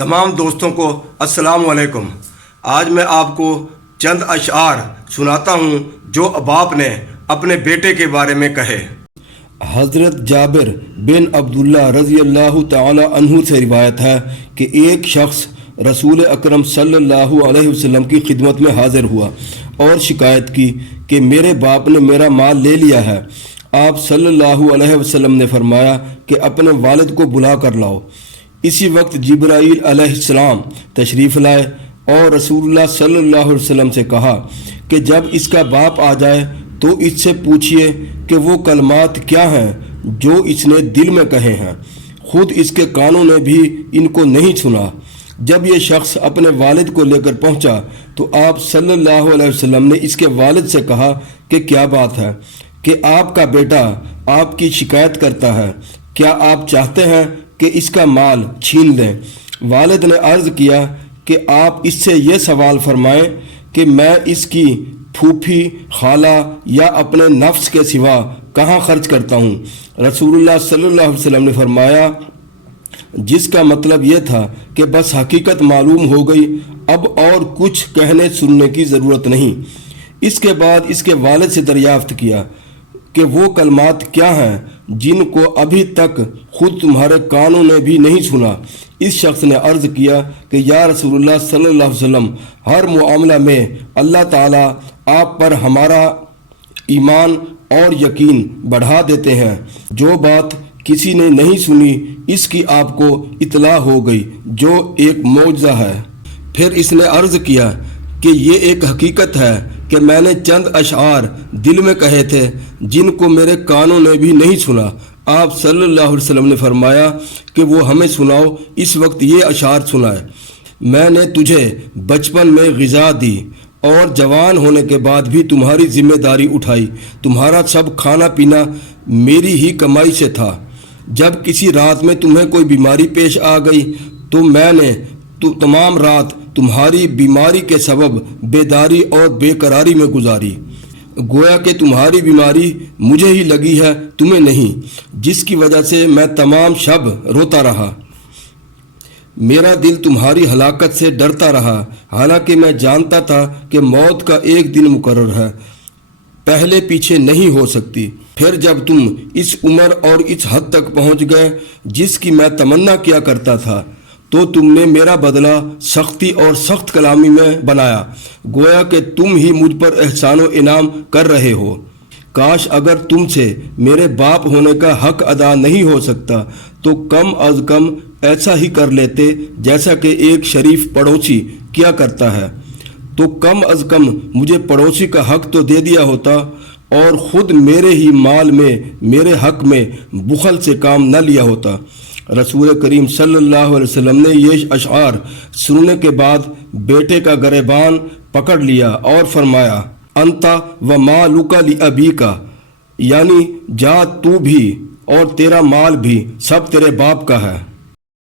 تمام دوستوں کو السلام علیکم۔ آج میں آپ کو چند اشعار سناتا ہوں جو باپ نے اپنے بیٹے کے بارے میں کہے۔ حضرت جابر بن عبداللہ رضی اللہ تعالی عنہ سے روایت ہے کہ ایک شخص رسول اکرم صلی اللہ علیہ وسلم کی خدمت میں حاضر ہوا اور شکایت کی کہ میرے باپ نے میرا مال لے لیا ہے۔ آپ صلی اللہ علیہ وسلم نے فرمایا کہ اپنے والد کو بلا کر لاؤ۔ اسی وقت جبرائیل علیہ السلام تشریف لائے اور رسول اللہ صلی اللہ علیہ وسلم سے کہا کہ جب اس کا باپ آ جائے تو اس سے پوچھئے کہ وہ کلمات کیا ہیں جو اس نے دل میں کہے ہیں، خود اس کے کانوں نے بھی ان کو نہیں سنا۔ جب یہ شخص اپنے والد کو لے کر پہنچا تو آپ صلی اللہ علیہ وسلم نے اس کے والد سے کہا کہ کیا بات ہے کہ آپ کا بیٹا آپ کی شکایت کرتا ہے، کیا آپ چاہتے ہیں کہ اس کا مال چھین لیں؟ والد نے عرض کیا کہ آپ اس سے یہ سوال فرمائیں کہ میں اس کی پھوپھی، خالہ یا اپنے نفس کے سوا کہاں خرچ کرتا ہوں؟ رسول اللہ صلی اللہ علیہ وسلم نے فرمایا، جس کا مطلب یہ تھا کہ بس حقیقت معلوم ہو گئی، اب اور کچھ کہنے سننے کی ضرورت نہیں۔ اس کے بعد اس کے والد سے دریافت کیا کہ وہ کلمات کیا ہیں جن کو ابھی تک خود تمہارے کانوں نے بھی نہیں سنا۔ اس شخص نے عرض کیا کہ یا رسول اللہ صلی اللہ علیہ وسلم، ہر معاملہ میں اللہ تعالیٰ آپ پر ہمارا ایمان اور یقین بڑھا دیتے ہیں۔ جو بات کسی نے نہیں سنی اس کی آپ کو اطلاع ہو گئی، جو ایک معجزہ ہے۔ پھر اس نے عرض کیا کہ یہ ایک حقیقت ہے کہ میں نے چند اشعار دل میں کہے تھے جن کو میرے کانوں نے بھی نہیں سنا۔ آپ صلی اللہ علیہ وسلم نے فرمایا کہ وہ ہمیں سناؤ۔ اس وقت یہ اشعار سنائے، میں نے تجھے بچپن میں غذا دی اور جوان ہونے کے بعد بھی تمہاری ذمہ داری اٹھائی، تمہارا سب کھانا پینا میری ہی کمائی سے تھا۔ جب کسی رات میں تمہیں کوئی بیماری پیش آ گئی تو میں نے تمام رات تمہاری بیماری کے سبب بیداری اور بے قراری میں گزاری، گویا کہ تمہاری بیماری مجھے ہی لگی ہے، تمہیں نہیں، جس کی وجہ سے میں تمام شب روتا رہا۔ میرا دل تمہاری ہلاکت سے ڈرتا رہا، حالانکہ میں جانتا تھا کہ موت کا ایک دن مقرر ہے، پہلے پیچھے نہیں ہو سکتی۔ پھر جب تم اس عمر اور اس حد تک پہنچ گئے جس کی میں تمنا کیا کرتا تھا تو تم نے میرا بدلہ سختی اور سخت کلامی میں بنایا، گویا کہ تم ہی مجھ پر احسان و انعام کر رہے ہو۔ کاش اگر تم سے میرے باپ ہونے کا حق ادا نہیں ہو سکتا تو کم از کم ایسا ہی کر لیتے جیسا کہ ایک شریف پڑوسی کیا کرتا ہے، تو کم از کم مجھے پڑوسی کا حق تو دے دیا ہوتا اور خود میرے ہی مال میں میرے حق میں بخل سے کام نہ لیا ہوتا۔ رسول کریم صلی اللہ علیہ وسلم نے یہ اشعار سننے کے بعد بیٹے کا گریبان پکڑ لیا اور فرمایا، انتا و مالک لابیکا، یعنی جا تو بھی اور تیرا مال بھی سب تیرے باپ کا ہے۔